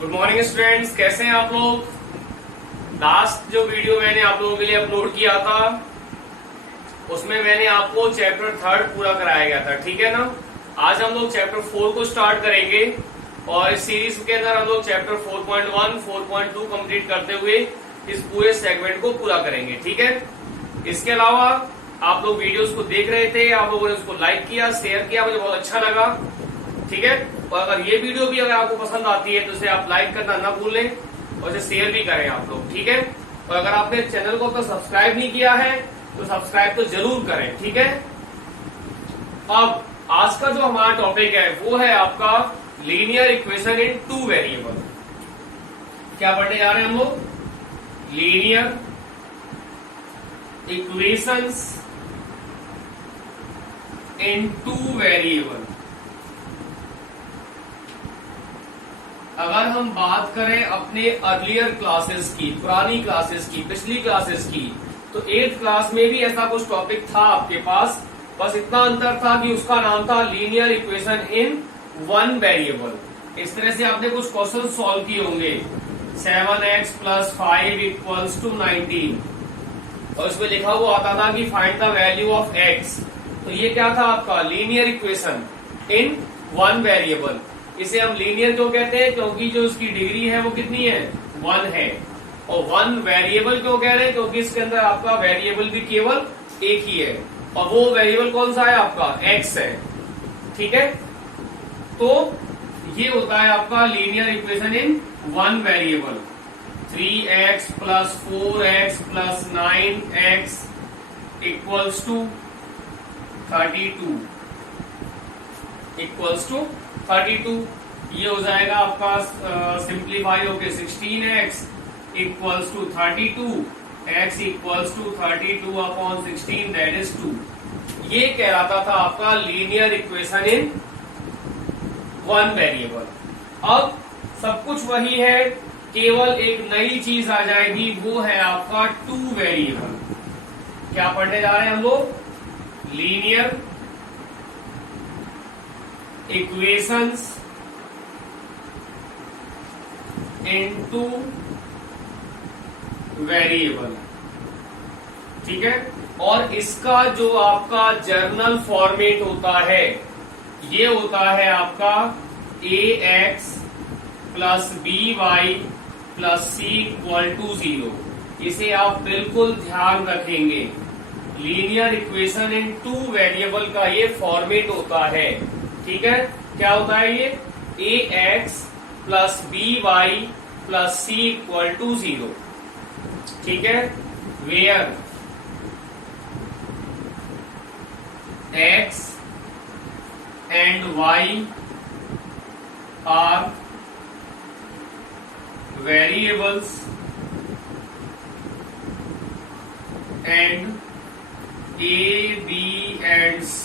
Good morning students, कैसे हैं आप लोग। लास्ट जो वीडियो मैंने आप लोगों के लिए अपलोड किया था उसमें मैंने आपको चैप्टर 3 पूरा कराया गया था, ठीक है ना। आज हम लोग चैप्टर 4 को स्टार्ट करेंगे और इस सीरीज के अंदर हम लोग चैप्टर 4.1, 4.2 कंप्लीट करते हुए इस पूरे सेगमेंट को पूरा करेंगे, ठीक है। इसके अलावा आप लोग वीडियोस को देख रहे थे, आप लोगों ने उसको लाइक किया, शेयर किया, मुझे बहुत अच्छा लगा, ठीक है। और अगर ये वीडियो भी अगर आपको पसंद आती है तो इसे आप लाइक करना ना भूलें और इसे शेयर भी करें आप लोग, ठीक है। और अगर आपने चैनल को तो सब्सक्राइब नहीं किया है तो सब्सक्राइब तो जरूर करें, ठीक है। अब आज का जो हमारा टॉपिक है वो है आपका लीनियर इक्वेशन इन 2 वेरिएबल। क्या पढ़ने जा रहे हैं हम लोग? लीनियर इक्वेशंस इन 2 वेरिएबल। अगर हम बात करें अपने अर्लियर क्लासेस की, पुरानी क्लासेस की, पिछली क्लासेस की, तो 8th क्लास में भी ऐसा कुछ टॉपिक था आपके पास, बस इतना अंतर था कि उसका नाम था लीनियर इक्वेशन इन 1 वेरिएबल। इस तरह से आपने कुछ क्वेश्चन सॉल्व किए होंगे। 7x + 5 = 19 और इसमें लिखा हुआ आता था कि find the value of x। तो ये क्या था आपका लीनियर इक्वेशन इन 1 वेरिएबल। इसे हम लीनियर क्यों कहते हैं? क्योंकि जो उसकी डिग्री है वो कितनी है? 1 है। और 1 वेरिएबल क्यों कह रहे हैं? क्योंकि इसके अंदर आपका वेरिएबल भी केवल एक ही है और वो वेरिएबल कौन सा है? आपका x है, ठीक है। तो ये होता है आपका लीनियर इक्वेशन इन 1 वेरिएबल। 3x + 4x + 9x = 32 ये हो जाएगा आपका सिंप्लीफाई होके 16x = 32, x = 32/16 दैट इज 2। ये कहलाता था आपका लीनियर इक्वेशन इन 1 वेरिएबल। अब सब कुछ वही है, केवल एक नई चीज आ जाएगी, वो है आपका 2 वेरिएबल। क्या पढ़ने जा रहे हैं हम लोग? लीनियर इक्वेशंस इन 2 वेरिएबल, ठीक है। और इसका जो आपका जर्नल फॉर्मेट होता है ये होता है आपका ax + by + c = 0। इसे आप बिल्कुल ध्यान रखेंगे। लीनियर इक्वेशन इन 2 वेरिएबल का ये फॉर्मेट होता है, ठीक है। क्या होता है ये? ax + by + c = 0, ठीक है। Where x and y are variables and a, b and c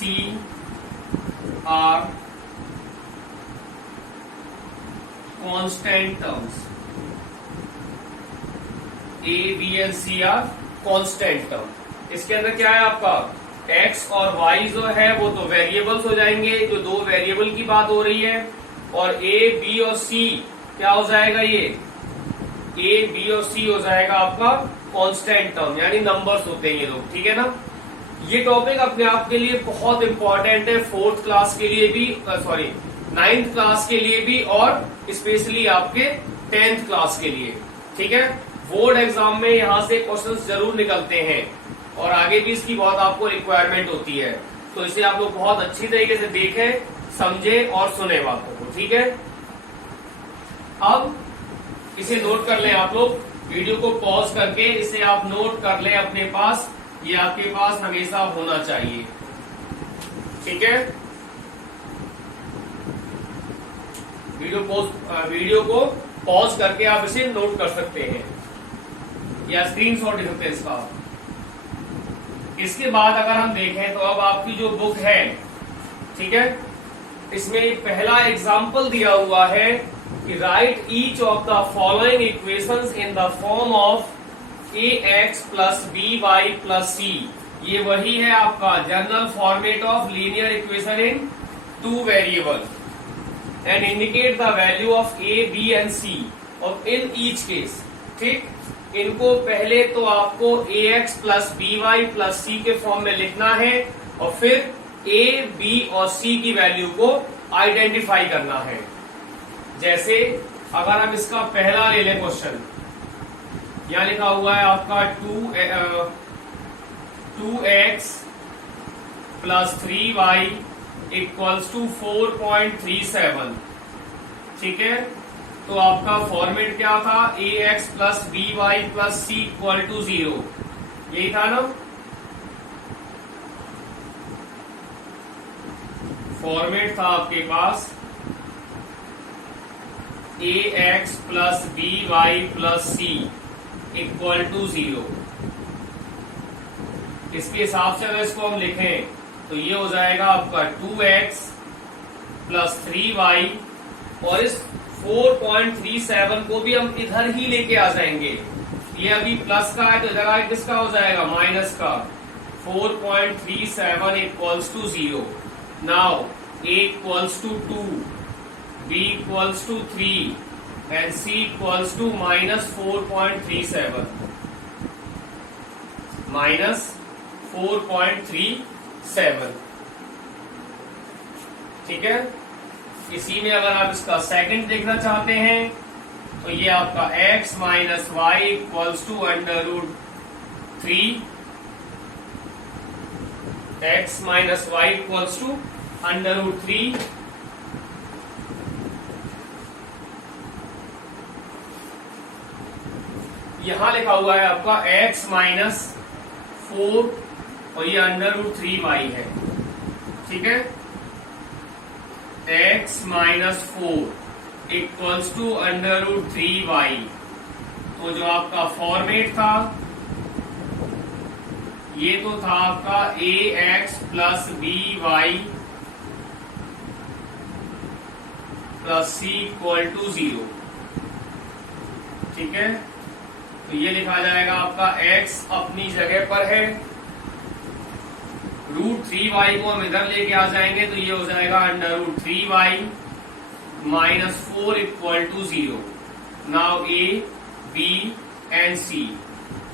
are constant terms। a, b and c are constant term। इसके अंदर क्या है आपका? x और y जो है वो तो वेरिएबल्स हो जाएंगे, जो 2 वेरिएबल की बात हो रही है। और a, b और c क्या हो जाएगा? ये a, b और c हो जाएगा आपका कांस्टेंट टर्म, यानी नंबर्स होते हैं ये लोग, ठीक है ना। ये टॉपिक अपने आप के लिए बहुत इंपॉर्टेंट है, 4th क्लास के लिए भी, 9th क्लास के लिए भी और स्पेशली आपके 10th क्लास के लिए, ठीक है। बोर्ड एग्जाम में यहाँ से क्वेश्चंस जरूर निकलते हैं और आगे भी इसकी बहुत आपको रिक्वायरमेंट होती है। तो इसे आप लोग बहुत अच्छी तरीके से देखें, समझें और सुने बातों को, ठीक है। अब इसे नोट कर लें आप लोग, वीडियो को पॉज करके इसे आप नोट कर लें अपने पास, ये आपके पास हमेशा होना चाहिए, ठीक है। वीडियो को पॉज करके आप इसे नोट कर सकते हैं या स्क्रीनशॉट ले सकते हैं इसका। इसके बाद अगर हम देखें तो अब आपकी जो बुक है, ठीक है, इसमें पहला एग्जाम्पल दिया हुआ है कि write each of the following equations in the form of ax + by + c। ये वही है आपका general format of linear equation in 2 variable. And indicate the value of A, B and C और इन ईच केस। ठीक, इनको पहले तो आपको ax plus B Y plus C के फॉर्म में लिखना है और फिर a, b और c की वैल्यू को आइडेंटिफाई करना है। जैसे अगर हम इसका पहला ले लें क्वेश्चन, यहां लिखा हुआ है आपका 2x plus 3y equals to 4.37। ठीक है, तो आपका फॉर्मेट क्या था, ax plus B Y plus c equal to 0, यही था ना। फॉर्मेट था आपके पास ax plus B Y plus c equal to 0। इसके हिसाब से अगर इसको हम लिखें तो ये हो जाएगा आपका 2x प्लस 3y और इस 4.37 को भी हम इधर ही लेके आ जाएंगे। ये अभी प्लस का है तो इधर आगे किसका हो जाएगा, माइनस का। 4.37 equals to 0। Now a equals to 2, b equals to 3 and c equals to minus 4.37, minus 4.37। ठीक है, इसी में अगर आप इसका सेकंड देखना चाहते हैं तो ये आपका x minus y equals to √3, x minus y equals to √3 यहां लिखा हुआ है आपका x माइनस 4 और ये √3y है। ठीक है, x minus 4 equals to √3y। तो जो आपका फॉर्मेट था ये तो था आपका ax plus B Y plus c equal to 0। ठीक है, तो ये लिखा जाएगा आपका x अपनी जगह पर है, √3y को हम इधर लेके आ जाएंगे तो ये हो जाएगा √3y minus 4 equal to 0। Now a, b and c।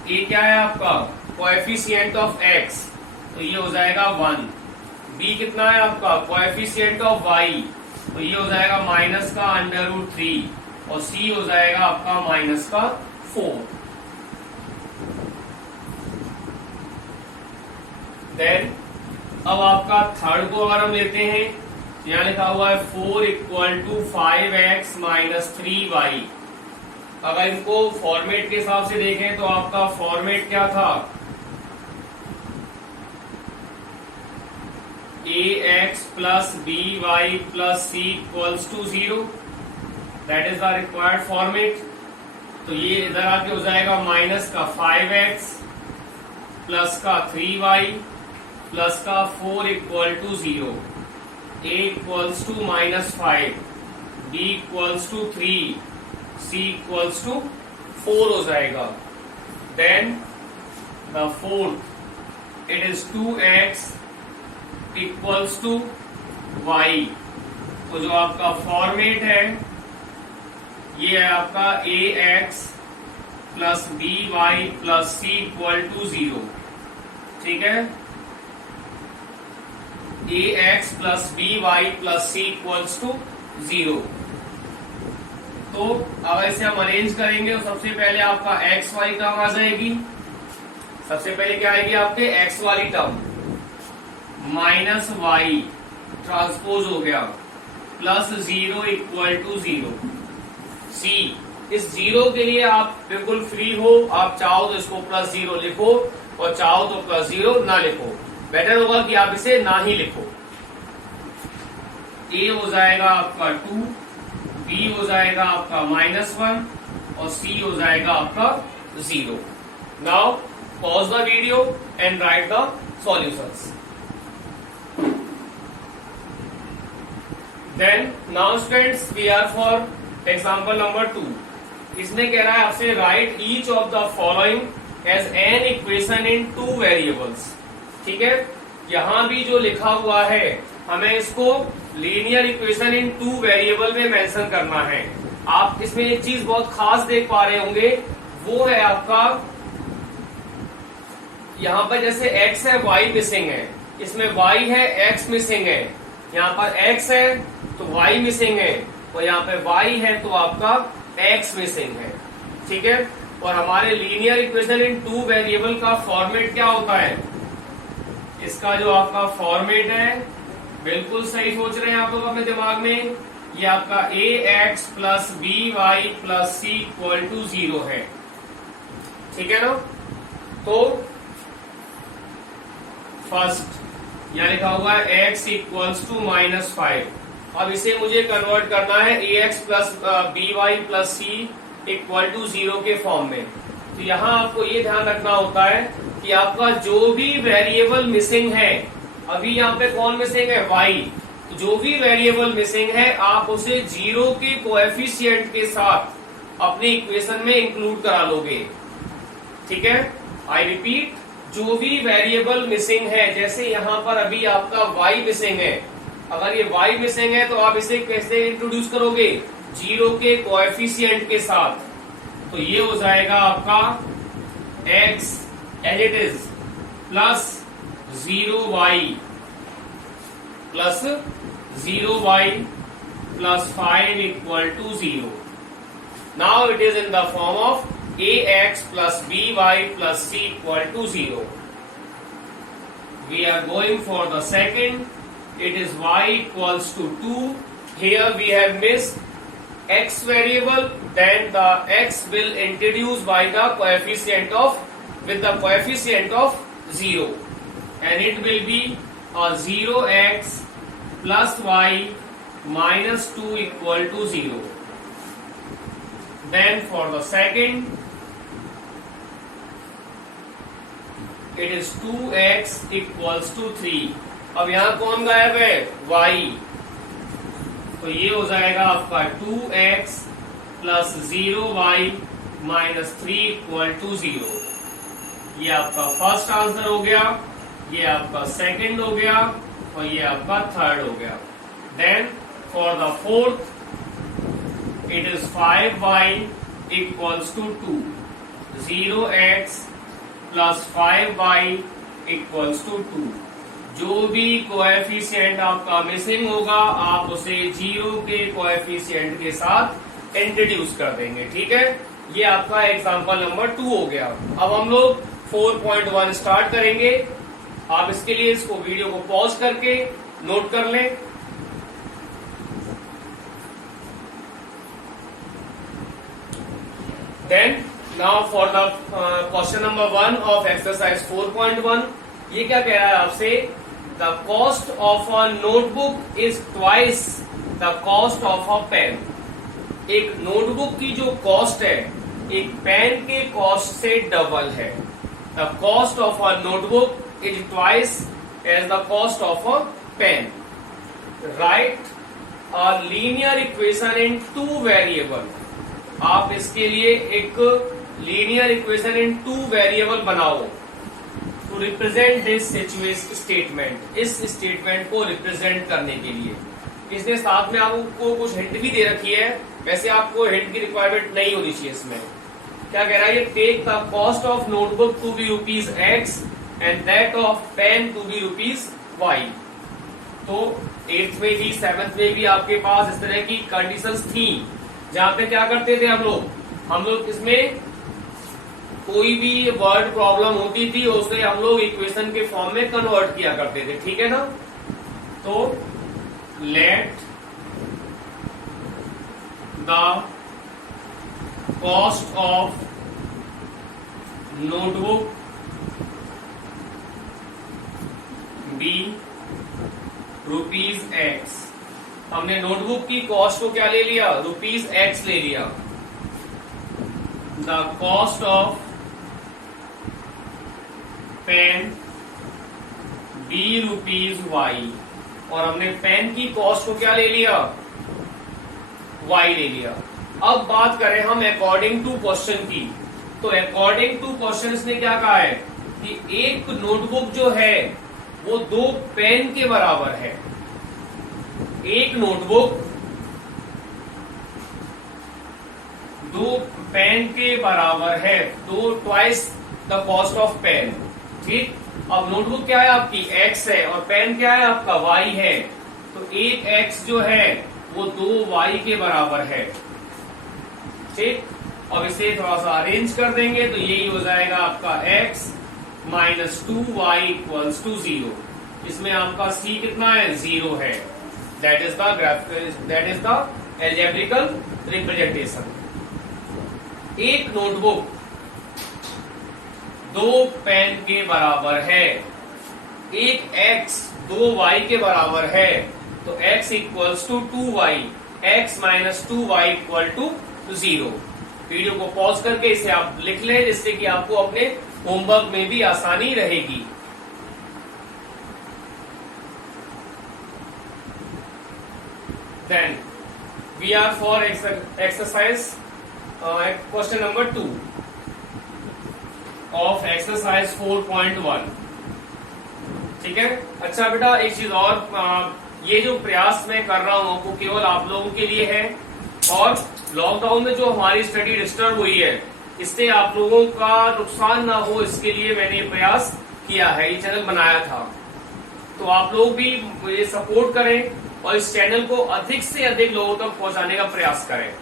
a क्या है आपका, कोएफिशिएंट ऑफ x, तो ये हो जाएगा 1। b कितना है आपका, कोएफिशिएंट ऑफ y, तो ये हो जाएगा माइनस का √3 और c हो जाएगा आपका माइनस का 4। देन अब आपका थर्ड को अगर हम लेते हैं, यहां लिखा हुआ है 4 equal to 5x minus 3y। अगर इनको फॉर्मेट के हिसाब से देखें तो आपका फॉर्मेट क्या था, ax plus B Y plus C equals to 0, that is the required format. तो ये इधर आके हो जाएगा माइनस का 5x प्लस का 3y प्लस का 4 equal to 0, a equals to minus 5, b equals to 3, c equals to 4 हो जाएगा। Then the fourth, it is 2x equals to y। तो जो आपका फॉर्मेट है ये है आपका ax plus B Y plus c equal to 0। ठीक है, ax plus B Y plus C equals to 0। तो अगर इसे हम अरेंज करेंगे तो सबसे पहले आपका x वाली टर्म आ जाएगी। सबसे पहले क्या आएगी आपके x वाली टर्म, माइनस वाई ट्रांसपोज हो गया प्लस 0 इक्वल टू 0। c, इस 0 के लिए आप बिल्कुल फ्री हो, आप चाहो तो इसको प्लस 0 लिखो और चाहो तो प्लस 0 ना लिखो। बेटर होगा कि आप इसे ना ही लिखो। a हो जाएगा आपका 2, b हो जाएगा आपका -1 और c हो जाएगा आपका 0। Now pause the video and write the solutions. Then now students we are for example number 2। इसमें कह रहा है आपसे write each of the following as an equation in 2 variables. ठीक है, यहां भी जो लिखा हुआ है हमें इसको linear equation in two variable में मेंशन करना है। आप इसमें एक चीज बहुत खास देख पा रहे होंगे, वो है आपका यहाँ पर जैसे x है y मिसिंग है, इसमें y है x मिसिंग है, यहाँ पर x है तो y मिसिंग है, और यहाँ पे y है तो आपका x मिसिंग है। ठीक है, और हमारे linear equation in two variable का फॉर्मेट क्या होता है, इसका जो आपका फॉर्मेट है, बिल्कुल सही सोच रहे हैं आप लोग अपने दिमाग में, ये आपका ax plus by plus c equal to 0 है। ठीक है ना, तो फर्स्ट यहां लिखा हुआ है x इक्वल्स टू -5। अब इसे मुझे कन्वर्ट करना है ax plus by plus c equal to 0 के फॉर्म में। तो यहाँ आपको ये ध्यान रखना होता है कि आपका जो भी वेरिएबल मिसिंग है, अभी यहाँ पे कौन मिसिंग है, y, तो जो भी वेरिएबल मिसिंग है आप उसे 0 के कोएफिशिएंट के साथ अपने इक्वेशन में इंक्लूड करा लोगे। ठीक है, आई रिपीट, जो भी वेरिएबल मिसिंग है, जैसे यहाँ पर अभी आपका y मिसिंग है, अगर ये y मिसिंग है तो आप इसे कैसे इंट्रोड्यूस करोगे, 0 के कोएफिशिएंट के साथ। तो ये हो जाएगा आपका x as it is plus 0y plus 0y plus 5 equal to 0। Now it is in the form of ax plus by plus c equal to 0. We are going for the second. It is y equals to 2. Here we have missed x variable, then the x will introduce by the coefficient of, with the coefficient of 0, and it will be a 0x plus y minus 2 equal to 0. Then for the second, it is 2x equals to 3. अब यहाँ कौन गायब है, y, तो ये हो जाएगा आपका 2x plus 0y minus 3 equal to 0। ये आपका फर्स्ट आंसर हो गया, ये आपका सेकंड हो गया, और ये आपका थर्ड हो गया। Then for the fourth, it is 5y equals to 2. 0x plus 5y equals to 2. जो भी कोएफिशिएंट आपका मिसिंग होगा आप उसे 0 के कोएफिशिएंट के साथ इंट्रोड्यूस कर देंगे। ठीक है, ये आपका एग्जांपल नंबर 2 हो गया। अब हम लोग 4.1 स्टार्ट करेंगे। आप इसके लिए इसको वीडियो को पॉज करके नोट कर लें। Then now for the question number 1 of exercise 4.1, ये क्या कह रहा है आपसे, the cost of a notebook is twice the cost of a pen. एक नोटबुक की जो कॉस्ट है एक पेन के कॉस्ट से डबल है। The cost of a notebook is twice as the cost of a pen. Write a linear equation in two variable. आप इसके लिए एक linear equation in two variable बनाओ to represent this situation statement, इस statement को represent करने के लिए। इसने साथ में आपको कुछ हिंट भी दे रखी है, वैसे आपको हिंट की रिक्वायरमेंट नहीं होनी चाहिए इसमें। क्या कह रहा है, ये take the cost of notebook to be ₹X and that of pen to be ₹Y। तो 8th में भी 7th में भी आपके पास इस तरह की कंडीशंस थी जहां पे क्या करते थे हम लोग इसमें कोई भी वर्ड प्रॉब्लम होती थी उसे हम लोग इक्वेशन के फॉर्म में कन्वर्ट किया करते थे। ठीक है ना, तो let the cost of notebook be ₹X। हमने नोटबुक की कॉस्ट को क्या ले लिया, ₹X ले लिया। The cost of pen be ₹Y, और हमने पेन की कॉस्ट को क्या ले लिया, Y ले लिया। अब बात करें हम अकॉर्डिंग टू क्वेश्चन की, तो अकॉर्डिंग टू क्वेश्चन ने क्या कहा है कि एक नोटबुक जो है वो 2 पेन के बराबर है। एक नोटबुक 2 पेन के बराबर है, 2 twice the cost of pen. ठीक, अब नोटबुक क्या है आपकी x है और पेन क्या है आपका y है, तो एक x जो है वो 2y के बराबर है। ठीक, अब इसे थोड़ा सा अरेंज कर देंगे तो यही हो जाएगा आपका x minus 2y equals to 0। इसमें आपका c कितना है, 0 है। That is the algebraical representation. एक नोटबुक 2 पेन के बराबर है, एक x 2y के बराबर है, तो x equals to 2y, x minus 2y equal to 0। Video को पॉज करके इसे आप लिख लें, जिससे कि आपको अपने होमवर्क में भी आसानी रहेगी। Then we are for exercise question number 2 of exercise 4.1। ठीक है, अच्छा बेटा एक चीज और, ये जो प्रयास मैं कर रहा हूं वो केवल आप लोगों के लिए है, और लॉकडाउन में जो हमारी स्टडी डिस्टर्ब हुई है इससे आप लोगों का नुकसान ना हो, इसके लिए मैंने ये प्रयास किया है, ये चैनल बनाया था। तो आप लोग भी मुझे सपोर्ट करें और इस चैनल को अधिक से अधिक लोगों तक पहुंचाने का प्रयास करें,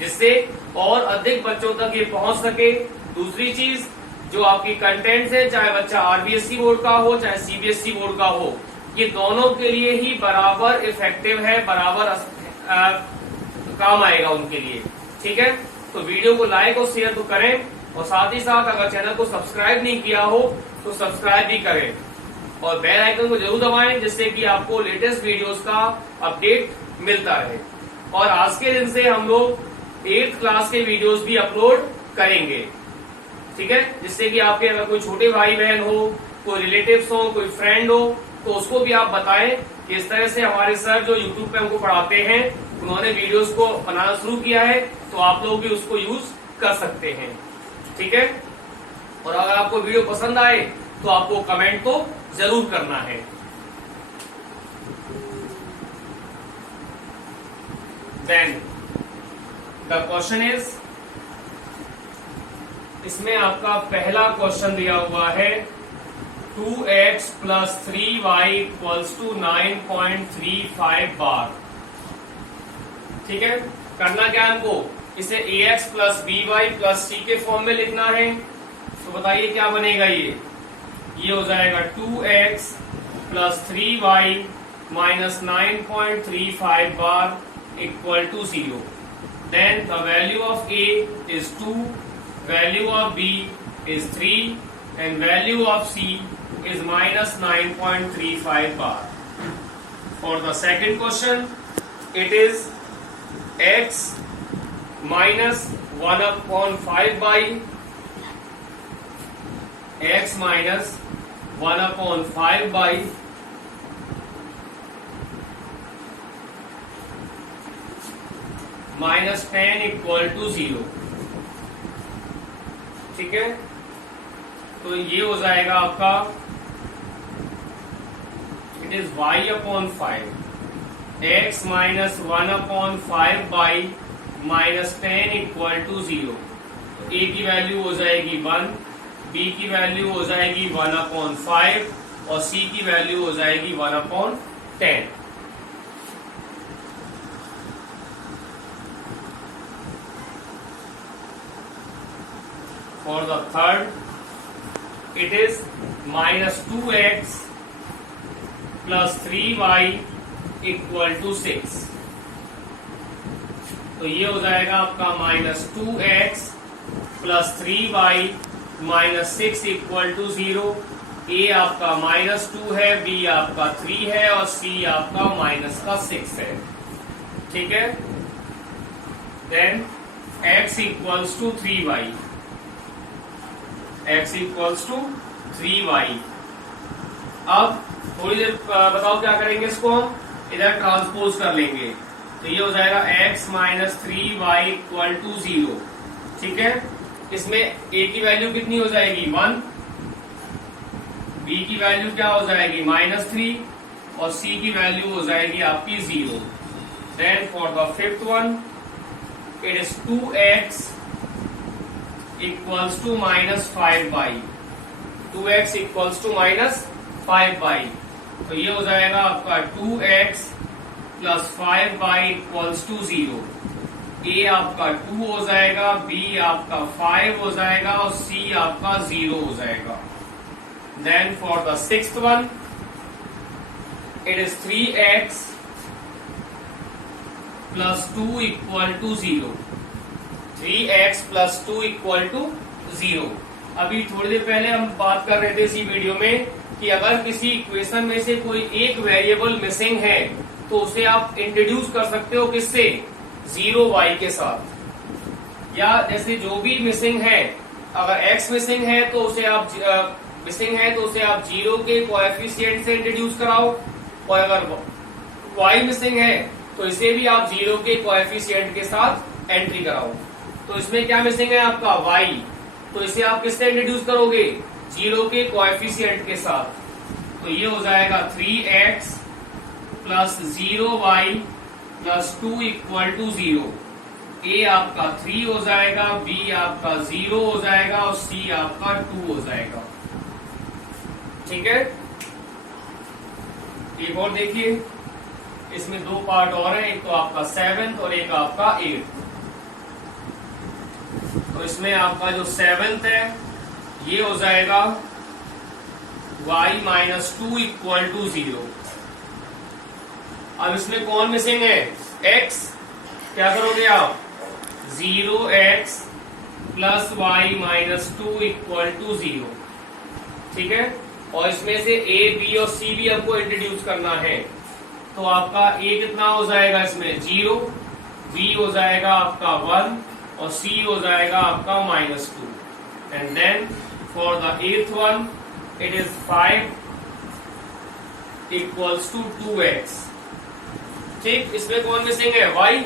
जिससे और अधिक बच्चों तक ये पहुंच सके। दूसरी चीज, जो आपकी कंटेंट्स है, चाहे बच्चा आरबीएसई बोर्ड का हो चाहे सीबीएसई बोर्ड का हो, ये दोनों के लिए ही बराबर इफेक्टिव है, बराबर काम आएगा उनके लिए। ठीक है, तो वीडियो को लाइक और शेयर तो करें, और साथ ही साथ अगर चैनल को सब्सक्राइब नहीं किया हो तो सब्सक्राइब भी करें, और बेल आइकन को जरूर दबाएं, जिससे कि आपको लेटेस्ट वीडियोस का अपडेट मिलता रहे। और आज के दिन से हम लोग 8th क्लास के वीडियोस भी अपलोड करेंगे। ठीक है, जिससे कि आपके अगर कोई छोटे भाई बहन हो, कोई रिलेटिव्स हो, कोई फ्रेंड हो, तो उसको भी आप बताएं कि इस तरह से हमारे सर जो यूट्यूब पे हमको पढ़ाते हैं उन्होंने वीडियोस को बनाना शुरू किया है, तो आप लोग भी उसको यूज कर सकते हैं। ठीक है, और अगर आपको वीडियो पसंद आए तो आपको कमेंट तो जरूर करना है। देन द क्वेश्चन इज, इसमें आपका पहला क्वेश्चन दिया हुआ है 2x plus 3y equals to 9.35 बार। ठीक है, करना क्या है हमको, इसे ax plus by plus c के फॉर्म में लिखना है। तो बताइए क्या बनेगा, ये हो जाएगा 2x प्लस 3y माइनस 9.35 बार equal to 0। Then the value of a is 2, value of B is 3 and value of C is minus 9.35 bar. For the second question, it is x minus 1 upon 5 by x minus 1 upon 5 by minus 10 equal to 0. ठीक है, तो ये हो जाएगा आपका, it is y upon 5, x minus 1 upon 5 by minus 10 equal to 0। तो a की value हो जाएगी 1, b की वैल्यू हो जाएगी 1 अपॉन 5 और c की वैल्यू हो जाएगी 1 upon 10। For the third, it is minus 2x plus 3y equal to 6। तो ये हो जाएगा आपका minus 2x plus 3y minus 6 equal to 0। a आपका माइनस 2 है, b आपका 3 है और c आपका माइनस का 6 है। ठीक है, then x equals to 3y, x equals to 3y। अब थोड़ी देर बताओ क्या करेंगे, इसको हम इधर ट्रांसपोज कर लेंगे, तो ये हो जाएगा x minus 3y equal to 0। ठीक है, इसमें a की वैल्यू कितनी हो जाएगी 1, b की वैल्यू क्या हो जाएगी माइनस 3 और c की वैल्यू हो जाएगी आपकी 0। Then for the fifth one it is 2x equals to -5y। 2x equals to -5y, तो ये हो जाएगा आपका 2x plus 5y equals to 0। a आपका 2 हो जाएगा, b आपका 5 हो जाएगा और c आपका 0 हो जाएगा। Then for the sixth one it is 3x plus 2 equal to 0। 3x plus 2 equal to 0। अभी थोड़ी देर पहले हम बात कर रहे थे इसी वीडियो में कि अगर किसी इक्वेशन में से कोई एक वेरिएबल मिसिंग है तो उसे आप इंट्रोड्यूस कर सकते हो किससे, 0y के साथ। या जैसे जो भी मिसिंग है, अगर x मिसिंग है तो उसे आप 0 के कोएफिशिएंट से इंट्रोड्यूस कराओ, और अगर y मिसिंग है तो इसे भी आप 0 के कोएफिशिएंट के साथ एंट्री कराओ। तो इसमें क्या मिसिंग है आपका y, तो इसे आप किससे इंट्रोड्यूस करोगे, 0 के कोएफिशिएंट के साथ। तो ये हो जाएगा 3x plus 0y plus 2 equal to 0। a आपका 3 हो जाएगा, b आपका 0 हो जाएगा और c आपका 2 हो जाएगा। ठीक है, एक और देखिए, इसमें दो पार्ट और है, एक तो आपका 7th और एक आपका 8th। तो इसमें आपका जो 7th है ये हो जाएगा y माइनस 2 इक्वल टू 0। अब इसमें कौन मिसिंग है, x। क्या करोगे आप, 0x plus Y minus 2 equal to 0। ठीक है, और इसमें से a b और c भी आपको इंट्रोड्यूस करना है। तो आपका a कितना हो जाएगा, इसमें 0, b हो जाएगा आपका 1 और c हो जाएगा आपका -2। And then for the 8th one it is 5 equals to 2x। ठीक, इसमें कौन मिसिंग है, y।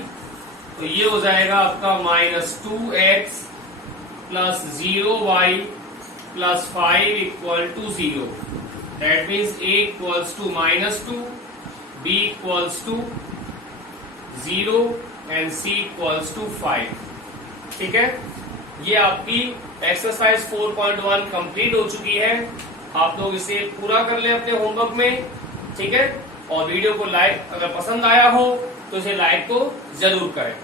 तो ये हो जाएगा आपका -2x plus 0y plus 5 equal to 0। That means a equals to -2, b equals to 0 and c equals to 5। ठीक है, ये आपकी एक्सरसाइज 4.1 कंप्लीट हो चुकी है। आप लोग इसे पूरा कर लें अपने होमवर्क में। ठीक है, और वीडियो को लाइक, अगर पसंद आया हो तो इसे लाइक को जरूर करें।